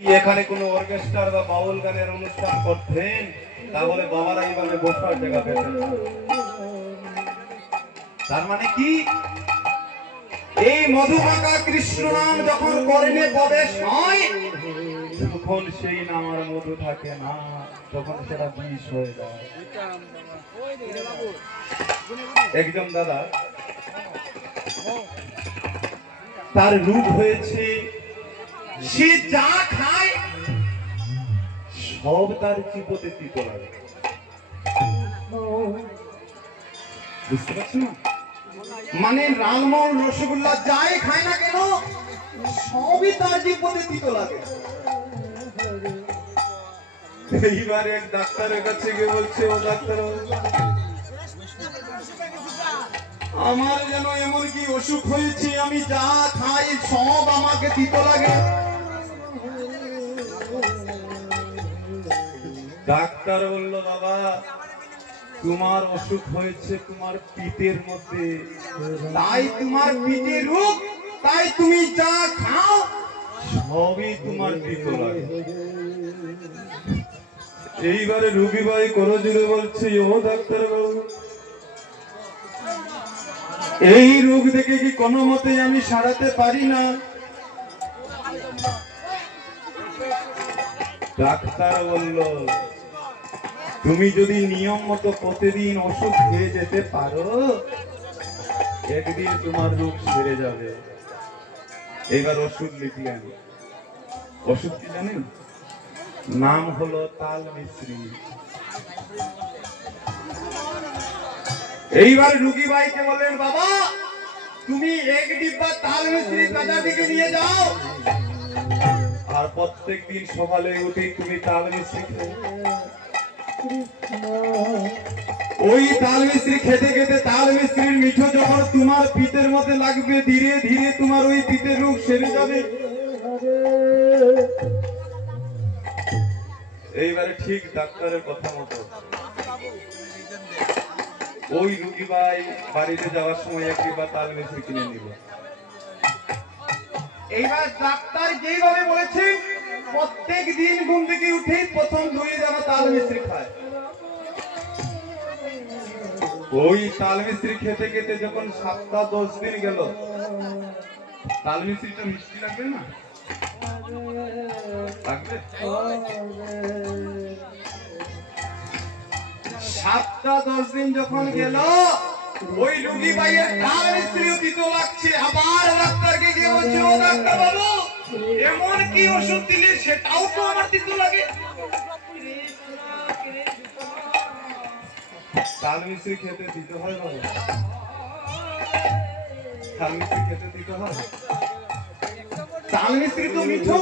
এখানে কোনো অর্কেস্ট্রার বা বাউল গানের অনুষ্ঠান করতেন তাহলে বাবারা এইভাবে বসার জায়গা পেতেন। তার মানে কি, এই মধুমাখা কৃষ্ণ নাম যখন করেনে প্রবেশ হয় তখন সেই নাম আর মধু থাকে না, তখন সেটা বিষ হয়ে যায়। একজন দাদা, তার রোগ হয়েছে, সে যা খায় সব তার চিপতে তিতো লাগে। বুঝতে পারছো না? মানে লালমোহন রসগোল্লা যাই খায় না কেন সবই তার চিপতে তিতো লাগে। এইবার এক ডাক্তারের কাছে গিয়ে বলছে, ও ডাক্তার, আমার যেন এমন কি অসুখ হয়েছে, আমি যা খাই সব আমাকে তিতো লাগে। ডাক্তার বলল, বাবা তোমার অসুখ হয়েছে তোমার পিঠের মধ্যে, তাই তোমার পিঠে রোগ, তাই তুমি যা খাও সবই তোমার তিতো লাগে। এইবারে রোগী ভাই করো জুড়ে বলছে, ও ডাক্তার বাবু, এই রোগ দেখে কি কোনো মতে আমি সারাতে পারি না? ডাক্তার বলল, তুমি যদি নিয়ম মতো প্রতিদিন ওষুধ খেয়ে যেতে পারো একদিন তোমার রোগ সেরে যাবে। এবার ওষুধ লিখলেন। ওষুধ কি জানেন? নাম হলো তাল মিশ্রি। এইবার রুগী ভাইকে বললেন, বাবা তুমি এক ডিব্বা তাল মিশ্রি বাজার থেকে নিয়ে যাও, আর প্রত্যেক দিন সকালে উঠে তুমি তাল মিশ্রি খেও। ওই তাল মিশ্রি খেতে খেতে তাল মিশ্রির মিঠো যখন তোমার পিঠের মধ্যে লাগবে, ধীরে ধীরে তোমার ওই পিঠের রোগ সেরে যাবে। এইবারে ঠিক ডাক্তারের কথা মতো ওই রুগী ভাই বাড়িতে যাওয়ার সময় একটি বা তাল মিশ্রি কিনে নিল। এইবার ডাক্তার যেইভাবে বলেছেন প্রত্যেক দিন ঘুম থেকে উঠেই প্রথম 2 জানা তাল মিশ্রি খায়। ওই তাল মিশ্রি খেতে খেতে যখন 7-10 দিন গেল, তাল মিশ্রিটা মিষ্টি লাগবে না? লাগবে। 7-10 দিন যখন গেল, ওই রুগী ভাইয়ের তাল মিশ্রিও তিতো লাগছে। আবার ডাক্তারকে গিয়ে বলছে, ও ডাক্তার বাবু, এমন কি ওষুধ দিলে সেটাও তো আমার তিতো লাগে? তাল মিশ্রি খেতে দিতে হয় বাবা, তাল মিশ্রি খেতে দিতে হয়। তাল মিশ্রি তো মিঠো,